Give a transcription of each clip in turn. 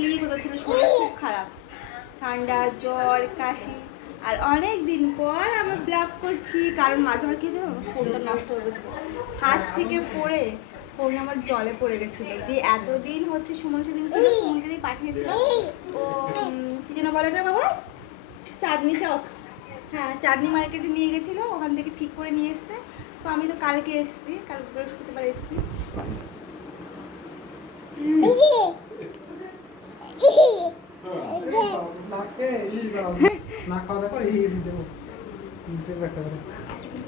ছিলি, কোথাও ছিল শরীর খুব খারাপ, ঠান্ডা, জ্বর, কাশি। আর অনেক দিন পর আমরা ব্লগ করছি, কারণ মাঝে আমার কি হয়েছিল, ফোনটা নষ্ট হয়ে গেছিলো, হাত থেকে পড়ে ফোন আমার জলে পড়ে গেছিলো। দিয়ে এতদিন হচ্ছে সুমন সেদিন ছিল, সুমনকে দিয়ে পাঠিয়েছিল ও কি যেন বলে না বাবা, চাঁদনি চক, হ্যাঁ চাঁদনি মার্কেটে নিয়ে গেছিলো, ওখান থেকে ঠিক করে নিয়ে এসছে। তো আমি তো কালকে এসেছি, কাল বৃহস্পতিবার এসেছি।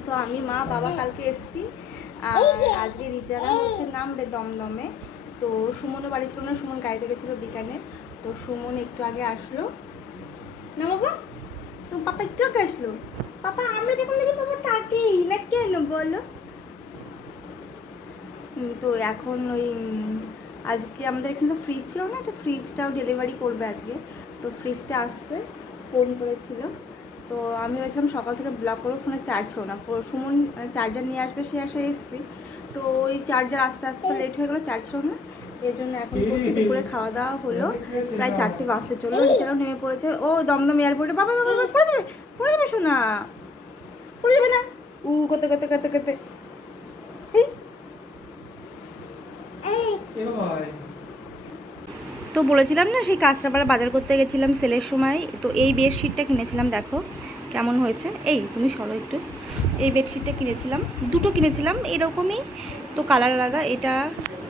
তো আমি মা বাবা কালকে এসেছি, আর আজকে রিচারা হচ্ছে নামবে দমদমে। তো সুমনও বাড়ি ছিল না, সুমন গাড়িতে গেছিলো বিকানে। তো সুমন একটু আগে আসলো না বাবা, তো পাপা একটু আগে আসলো। পাপা আমরা যখন দেখি পাপা থাকেই না কেন বলো। তো এখন ওই আজকে আমাদের এখানে তো ফ্রিজ ছিল না, একটা ফ্রিজটাও ডেলিভারি করবে আজকে। তো ফ্রিজটা আসছে, ফোন করেছিল। তো আমি ভেবেছিলাম সকাল থেকে ব্লগ করবো, ফোনে চার্জ ছিল না। সুমন চার্জার নিয়ে আসবে, সে আসে এসছি। তো ওই চার্জার আস্তে আস্তে লেট হয়ে গেলো, চার্জ ছিল না। এর জন্য এখন দুপুরে খাওয়া দাওয়া হলো, প্রায় 4টে বাজতে চললো। নিচেরাও নেমে পড়েছে, ও দমদম এয়ারপোর্টে। বাবা বাবা পড়ে যাবে, পড়ে যাবে শোনা, পড়ে যাবে না। করতে করতে করতে করতে তো বলেছিলাম না, সেই কাঁচরাপাড়া বাজার করতে গেছিলাম সেলের সময়। তো এই বেডশিটটা কিনেছিলাম, দেখো কেমন হয়েছে। এই তুমি সরো একটু। এই বেডশিটটা কিনেছিলাম, দুটো কিনেছিলাম এরকমই, তো কালার আলাদা। এটা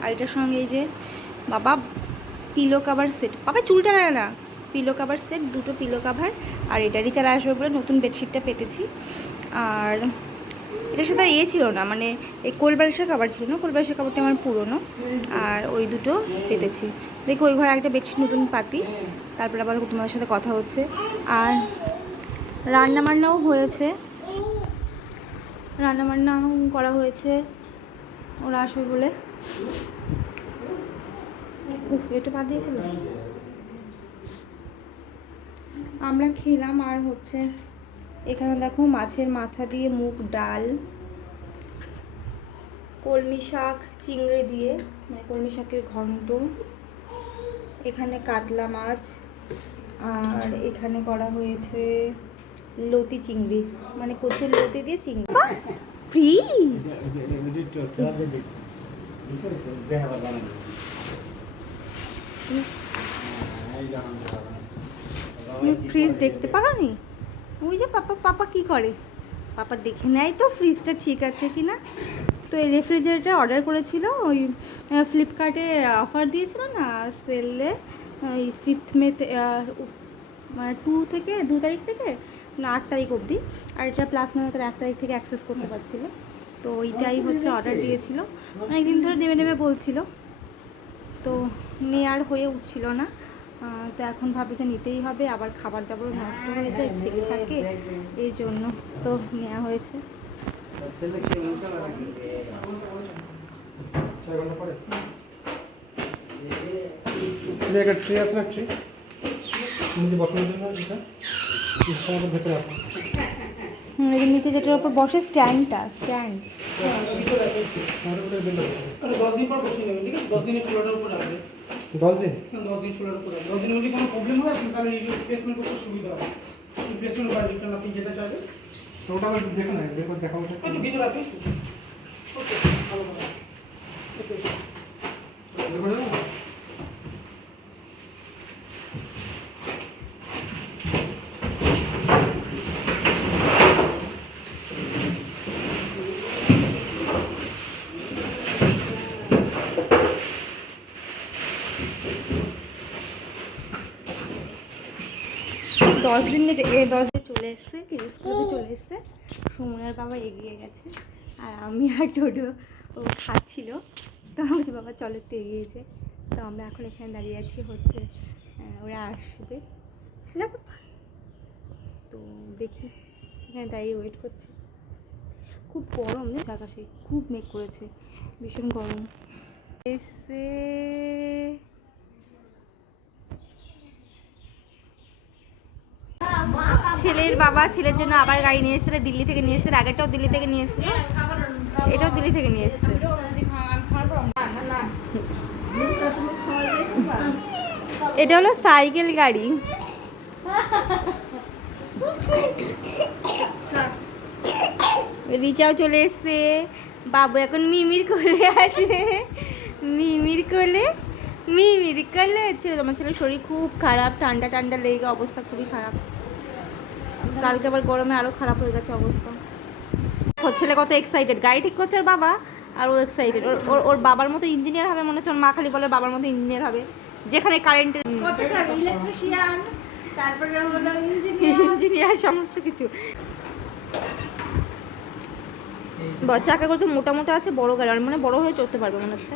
আর এটার সঙ্গে এই যে বাবা পিলো কাভার সেট, বাবা চুলটা না, পিলো কাভার সেট, দুটো পিলো কাভার। আর এটা রিচারা আসবে বলে নতুন বেডশিটটা পেতেছি। আর এটার সাথে ছিল না, মানে এই কোলবালিশের কাভার ছিল না, কোলবালিশের কাভারটা আমার পুরনো। আর ওই দুটো পেতেছি। দেখো ওই ঘরে একটা বেডশিট নতুন পাতি। তারপরে আবার তোমাদের সাথে কথা হচ্ছে। আর রান্নাবান্নাও হয়েছে, রান্নাবান্না করা হয়েছে, ওরা আসবে বলে। এটা বাদ দিয়ে ফেললাম, আমরা খেলাম। আর হচ্ছে এখানে দেখো মাছের মাথা দিয়ে মুগ ডাল, কলমি শাক চিংড়ি দিয়ে, মানে কলমি শাকের ঘন্ট, এখানে কাতলা মাছ, আর এখানে করা হয়েছে লতি চিংড়ি, মানে কচুর লতি দিয়ে চিংড়ি। ফ্রিজ তুমি ফ্রিজ দেখতে পারো নি? ওই যে পাপা, পাপা কি করে, পাপা দেখে নেয় তো ফ্রিজটা ঠিক আছে কি না। তো এই রেফ্রিজারেটর অর্ডার করেছিল, ওই ফ্লিপকার্টে অফার দিয়েছিল না সেলে, ওই 5 মেতে, মানে 2 তারিখ থেকে না 8 তারিখ অবধি। আর এটা প্লাস নেমে তার 1 তারিখ থেকে অ্যাক্সেস করতে পারছিল। তো ওইটাই হচ্ছে অর্ডার দিয়েছিল, অনেকদিন ধরে নেমে নেমে বলছিল, তো নেওয়ার হয়ে উঠছিল না। তো এখন ভাবি যে নিতেই হবে, আবার খাবার দাবারও নষ্ট হয়ে যায়, ছেলে থাকে, এই জন্য তো নেওয়া হয়েছে। এর নিচে যেটার উপর বসে স্ট্যান্ডটা, স্ট্যান্ড। দশ দিন চলে এসছে, স্কুলে চলে এসছে। সুমনের বাবা এগিয়ে গেছে, আর আমি আর টোটো ও খাচ্ছিল। তো বলছি বাবা চলো একটু এগিয়েছে। তো আমরা এখন এখানে দাঁড়িয়ে আছি, হচ্ছে ওরা আসবে না বাবা। তো দেখি এখানে দাঁড়িয়ে ওয়েট করছি। খুব গরম না, আকাশে খুব মেঘ করেছে, ভীষণ গরম। এসে ছেলের বাবা ছেলের জন্য আবার গাড়ি নিয়ে এসেছে, দিল্লি থেকে নিয়ে এসেছে। আগেরটাও দিল্লি থেকে নিয়ে এসেছে, এটাও দিল্লি থেকে নিয়ে এসেছে। এটা হলো সাইকেল গাড়ি। রিচাও চলে এসছে, বাবু এখন মিমির কোলে আছে, মিমির কোলে, মিমির কোলে। আমার ছেলের শরীর খুব খারাপ, ঠান্ডা ঠান্ডা লেগে অবস্থা খুবই খারাপ। কালকে আবার গরমে আরও খারাপ হয়ে গেছে অবস্থা। ছেলে কত এক্সাইটেড, গাড়ি ঠিক করছে ওর বাবা, আর ও এক্সাইটেড। ওর ওর বাবার মতো ইঞ্জিনিয়ার হবে মনে হচ্ছে। ওর মা খালি বলে বাবার মতো ইঞ্জিনিয়ার হবে, যেখানে কারেন্টের ইলেকট্রিশিয়ান, তারপরে হলো ইঞ্জিনিয়ার, সমস্ত কিছু। চাকাগুলো তো মোটা মোটা আছে, বড় গাড়ি মানে বড় হয়ে চড়তে পারবে মনে হচ্ছে।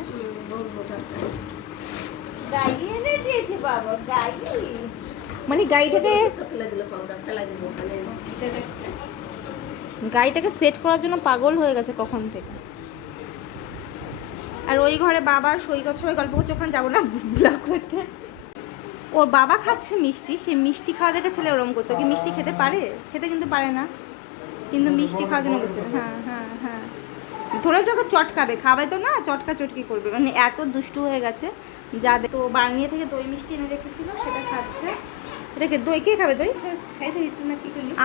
মানে গাড়িটাকে সেট করার জন্য পাগল হয়ে গেছে কখন থেকে। আর ওই ঘরে বাবা সৈকত সবাই গল্প করছে, ওখানে যাবো না ব্লগ করতে। ওর বাবা খাচ্ছে মিষ্টি, সে মিষ্টি খাওয়া দেখে ছেলে ওরম করছে। কি মিষ্টি খেতে পারে? খেতে কিন্তু পারে না, কিন্তু মিষ্টি খাওয়ার জন্য করছে। হ্যাঁ হ্যাঁ হ্যাঁ, ধরে ওটাকে চটকাবে, খাবে তো না, চটকা চটকি করবে। মানে এত দুষ্টু হয়ে গেছে। যা দেখো বার্নিয়া থেকে দই মিষ্টি এনে রেখেছিল, সেটা খাচ্ছে। এটাকে দই কে খাবে? দই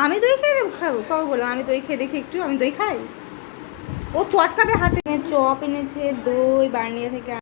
আমি দই খেয়ে খাবো, কবে বললাম আমি দই খেয়ে দেখি একটু, আমি দই খাই। ও চটকাবে হাতে। চপ এনেছে, দই বার্নিয়া থেকে।